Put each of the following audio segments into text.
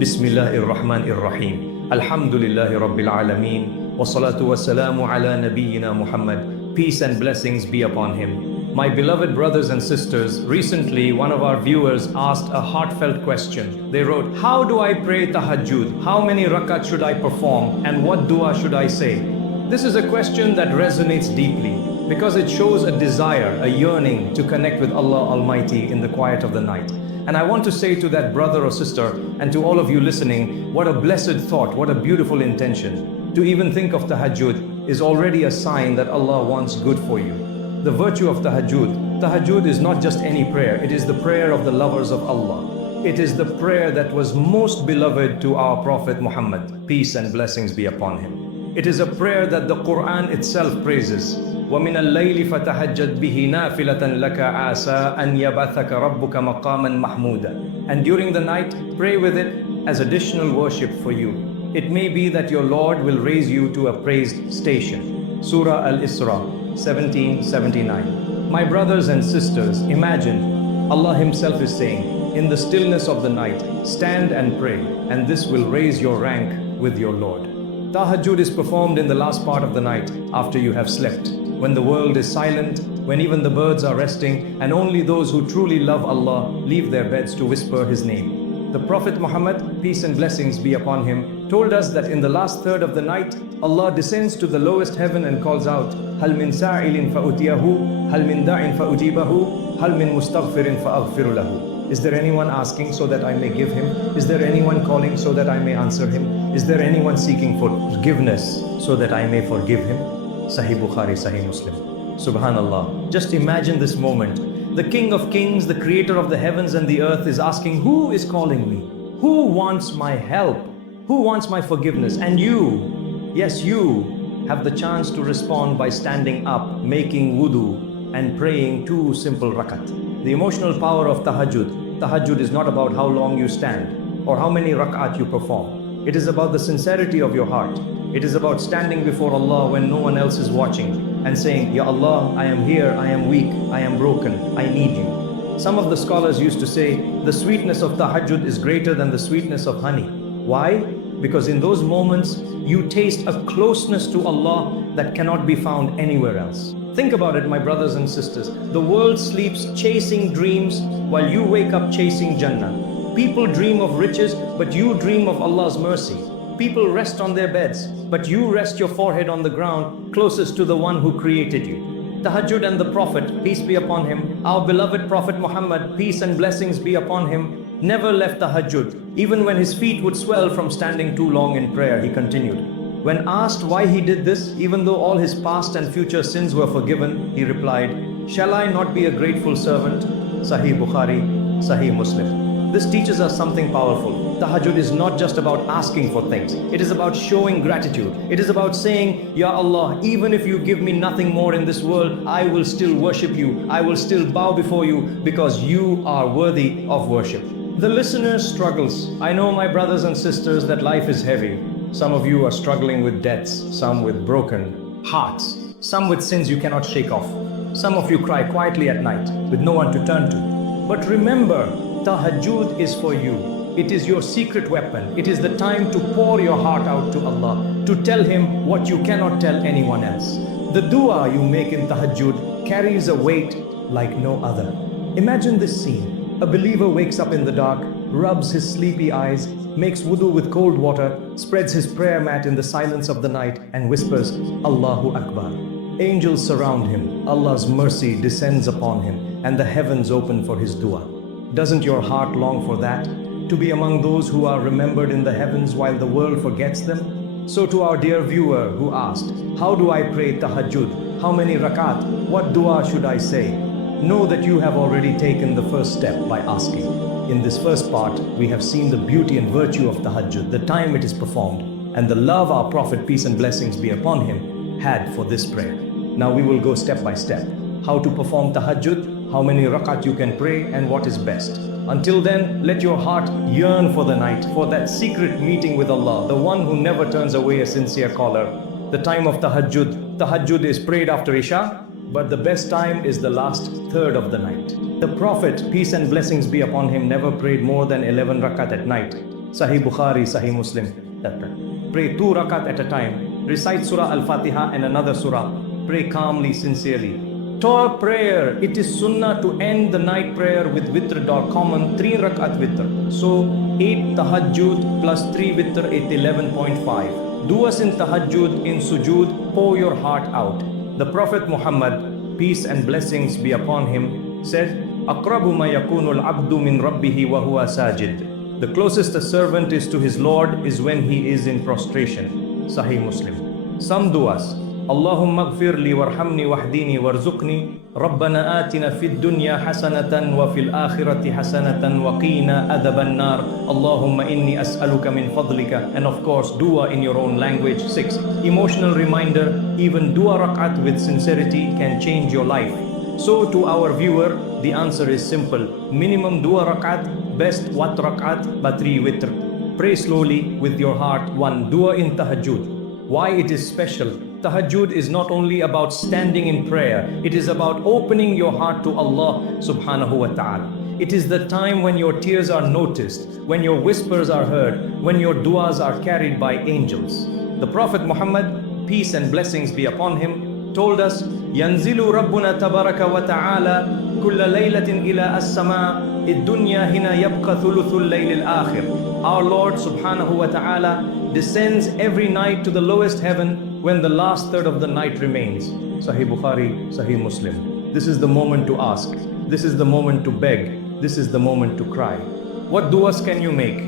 Bismillahir Rahmanir Rahim. Alhamdulillahi Rabbil Alameen. Wassalatu wassalamu ala nabiyyina Muhammad. Peace and blessings be upon him. My beloved brothers and sisters, recently one of our viewers asked a heartfelt question. They wrote, how do I pray tahajjud? How many rakats should I perform? And what dua should I say? This is a question that resonates deeply because it shows a desire, a yearning to connect with Allah Almighty in the quiet of the night. And I want to say to that brother or sister and to all of you listening, what a blessed thought, what a beautiful intention. To even think of tahajjud is already a sign that Allah wants good for you. The virtue of tahajjud is not just any prayer, it is the prayer of the lovers of Allah. It is the prayer that was most beloved to our Prophet Muhammad, peace and blessings be upon him. It is a prayer that the Quran itself praises. وَمِنَ اللَّيْلِ فَتَهَجَّدْ بِهِ نَافِلَةً لَكَ عَاسَىٰ أَنْ يَبْعَثَكَ رَبُّكَ مَقَامًا مَحْمُودًا. And during the night, pray with it as additional worship for you. It may be that your Lord will raise you to a praised station. Surah Al-Isra, 1779. My brothers and sisters, imagine Allah Himself is saying, in the stillness of the night, stand and pray, and this will raise your rank with your Lord. Tahajjud is performed in the last part of the night after you have slept, when the world is silent, when even the birds are resting, and only those who truly love Allah leave their beds to whisper His name. The Prophet Muhammad, peace and blessings be upon him, told us that in the last third of the night, Allah descends to the lowest heaven and calls out, هَلْ مِن سَائِلٍ فَأُتِيَهُ هَلْ مِن دَاعٍ فَأُجِيبَهُ هَلْ مِن مُسْتَغْفِرٍ فَأَغْفِرُ لَهُ. Is there anyone asking so that I may give him? Is there anyone calling so that I may answer him? Is there anyone seeking forgiveness so that I may forgive him? Sahih Bukhari, Sahih Muslim. Subhanallah. Just imagine this moment. The King of Kings, the Creator of the heavens and the earth is asking, who is calling me? Who wants my help? Who wants my forgiveness? And you, yes you, have the chance to respond by standing up, making wudu and praying 2 simple rakat. The emotional power of tahajjud. Tahajjud is not about how long you stand or how many rakat you perform. It is about the sincerity of your heart. It is about standing before Allah when no one else is watching and saying, Ya Allah, I am here, I am weak, I am broken, I need you. Some of the scholars used to say, the sweetness of tahajjud is greater than the sweetness of honey. Why? Because in those moments, you taste a closeness to Allah that cannot be found anywhere else. Think about it, my brothers and sisters. The world sleeps chasing dreams while you wake up chasing Jannah. People dream of riches, but you dream of Allah's mercy. People rest on their beds, but you rest your forehead on the ground closest to the one who created you. Tahajjud and the Prophet, peace be upon him, our beloved Prophet Muhammad, peace and blessings be upon him, never left tahajjud. Even when his feet would swell from standing too long in prayer, he continued. When asked why he did this, even though all his past and future sins were forgiven, he replied, shall I not be a grateful servant? Sahih Bukhari, Sahih Muslim. This teaches us something powerful. Tahajjud is not just about asking for things. It is about showing gratitude. It is about saying, Ya Allah, even if you give me nothing more in this world, I will still worship you. I will still bow before you because you are worthy of worship. The listener struggles. I know, my brothers and sisters, that life is heavy. Some of you are struggling with debts, some with broken hearts, some with sins you cannot shake off. Some of you cry quietly at night with no one to turn to. But remember, tahajjud is for you. It is your secret weapon. It is the time to pour your heart out to Allah, to tell Him what you cannot tell anyone else. The dua you make in tahajjud carries a weight like no other. Imagine this scene. A believer wakes up in the dark, rubs his sleepy eyes, makes wudu with cold water, spreads his prayer mat in the silence of the night and whispers, Allahu Akbar. Angels surround him, Allah's mercy descends upon him, and the heavens open for his dua. Doesn't your heart long for that? To be among those who are remembered in the heavens while the world forgets them? So to our dear viewer who asked, how do I pray tahajjud? How many rakat? What dua should I say? Know that you have already taken the first step by asking. In this first part, we have seen the beauty and virtue of tahajjud, the time it is performed, and the love our Prophet, peace and blessings be upon him, had for this prayer. Now we will go step by step. How to perform tahajjud, how many rakat you can pray, and what is best. Until then, let your heart yearn for the night, for that secret meeting with Allah, the one who never turns away a sincere caller. The time of tahajjud. Tahajjud is prayed after Isha, but the best time is the last third of the night. The Prophet, peace and blessings be upon him, never prayed more than 11 rakat at night. Sahih Bukhari, Sahih Muslim. Pray 2 rakat at a time. Recite Surah Al-Fatiha and another surah. Pray calmly, sincerely. Tall prayer. It is sunnah to end the night prayer with witr or common 3 rakat witr. So 8 tahajjud plus 3 witr at 11.5. Do us in tahajjud, in sujood, pour your heart out. The Prophet Muhammad, peace and blessings be upon him, said, Aqrabu ma yakunu al-abdu min rabbihi wa huwa sajid. The closest a servant is to his Lord is when he is in prostration. Sahih Muslim. Some du'as. Allahumma gfir li warhamni wahdini warzuqni. Rabbana atina fid dunya hasanatan wa fil akhirati hasanatan wa qina adhaban nar. Allahumma inni as'aluka min fadlika. And of course, dua in your own language. 6. Emotional reminder, even dua rakat with sincerity can change your life. So to our viewer, the answer is simple. Minimum dua rakat, best wat rakat, but 3 witr. Pray slowly with your heart. 1. Dua in tahajjud. Why it is special? Tahajjud is not only about standing in prayer, it is about opening your heart to Allah subhanahu wa ta'ala. It is the time when your tears are noticed, when your whispers are heard, when your du'as are carried by angels. The Prophet Muhammad, peace and blessings be upon him, told us, Yanzilu Rabbuna tabaraka wa ta'ala kulla laylatin ila as-sama' id-dunya hina yabqa thuluthul layl al-akhir. Our Lord subhanahu wa ta'ala descends every night to the lowest heaven when the last third of the night remains. Sahih Bukhari, Sahih Muslim. This is the moment to ask. This is the moment to beg. This is the moment to cry. What du'as can you make?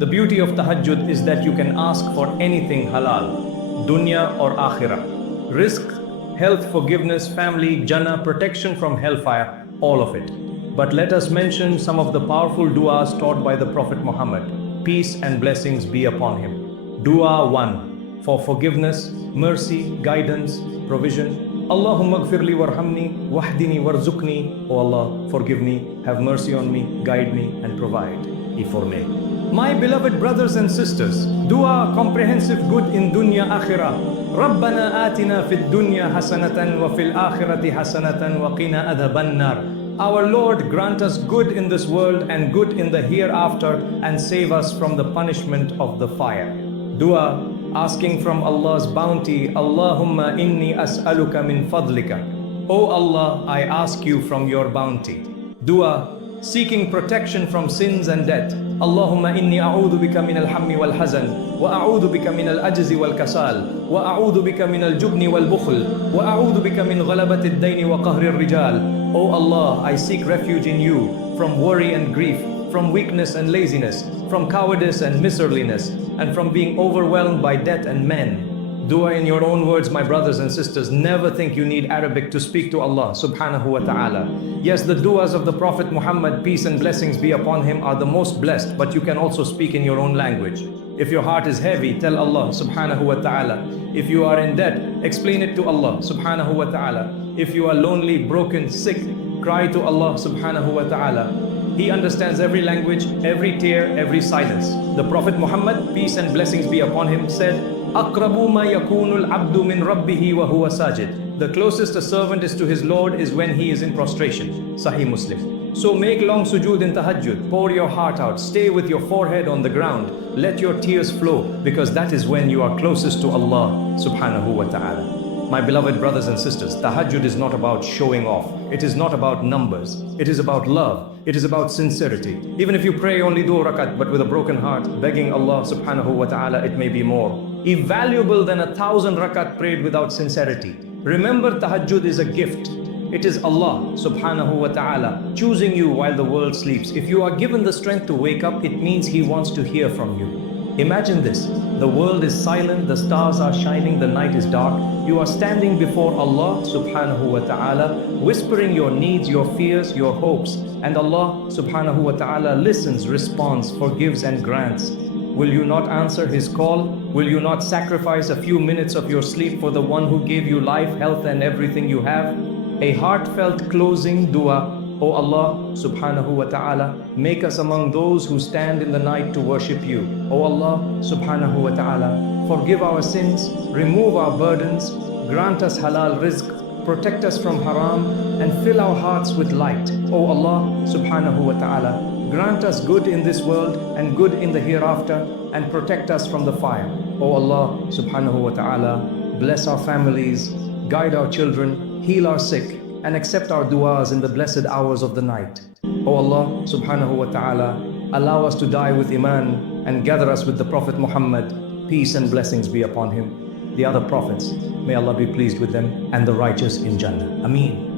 The beauty of tahajjud is that you can ask for anything halal, dunya or akhirah. Rizq, health, forgiveness, family, jannah, protection from hellfire, all of it. But let us mention some of the powerful du'as taught by the Prophet Muhammad. Peace and blessings be upon him. Dua 1. For forgiveness, mercy, guidance, provision. Allahumma gfirli warhamni, wahdini warzuqni. O Allah, forgive me, have mercy on me, guide me and provide. Iforme. My beloved brothers and sisters, dua comprehensive good in dunya akhirah. Rabbana atina fid dunya hasanatan wa fil akhirati hasanatan wa qina adhaban nar. Our Lord, grant us good in this world and good in the hereafter and save us from the punishment of the fire. Dua, asking from Allah's bounty, Allahumma inni as'aluka min fadlika. O Allah, I ask you from your bounty. Dua, seeking protection from sins and debt. Allahumma inni a'udhu bika min al-hammi wal-hazan, wa a'udhu bika min al-ajzi wal-kasal, wa a'udhu bika min al-jubni wal-bukhl, wa a'udhu bika min ghalabati ad-dayni wa qahri ar-rijal. O Allah, I seek refuge in you from worry and grief, from weakness and laziness, from cowardice and miserliness, and from being overwhelmed by debt and men. Dua in your own words, my brothers and sisters. Never think you need Arabic to speak to Allah subhanahu wa ta'ala. Yes, the duas of the Prophet Muhammad, peace and blessings be upon him, are the most blessed, but you can also speak in your own language. If your heart is heavy, tell Allah subhanahu wa ta'ala. If you are in debt, explain it to Allah subhanahu wa ta'ala. If you are lonely, broken, sick, cry to Allah subhanahu wa ta'ala. He understands every language, every tear, every silence. The Prophet Muhammad, peace and blessings be upon him, said, Aqrabu ma yakunu al-abdu min rabbihi wa huwa sajid. The closest a servant is to his Lord is when he is in prostration. Sahih Muslim. So make long sujood in tahajjud. Pour your heart out. Stay with your forehead on the ground. Let your tears flow, because that is when you are closest to Allah subhanahu wa ta'ala. My beloved brothers and sisters, tahajjud is not about showing off. It is not about numbers. It is about love. It is about sincerity. Even if you pray only 2 rakat, but with a broken heart, begging Allah subhanahu wa ta'ala, it may be more invaluable than 1,000 rakat prayed without sincerity. Remember, tahajjud is a gift. It is Allah subhanahu wa ta'ala choosing you while the world sleeps. If you are given the strength to wake up, it means He wants to hear from you. Imagine this. The world is silent, the stars are shining, the night is dark. You are standing before Allah subhanahu wa ta'ala, whispering your needs, your fears, your hopes. And Allah subhanahu wa ta'ala listens, responds, forgives and grants. Will you not answer His call? Will you not sacrifice a few minutes of your sleep for the one who gave you life, health and everything you have? A heartfelt closing dua. O Allah subhanahu wa ta'ala, make us among those who stand in the night to worship you. O Allah subhanahu wa ta'ala, forgive our sins, remove our burdens, grant us halal rizq, protect us from haram, and fill our hearts with light. O Allah subhanahu wa ta'ala, Grant us good in this world and good in the hereafter, and protect us from the fire. O Allah subhanahu wa ta'ala, bless our families, guide our children, heal our sick, and accept our du'as in the blessed hours of the night. O Allah subhanahu wa ta'ala, allow us to die with Iman and gather us with the Prophet Muhammad, peace and blessings be upon him, the other prophets, may Allah be pleased with them, and the righteous in Jannah. Ameen.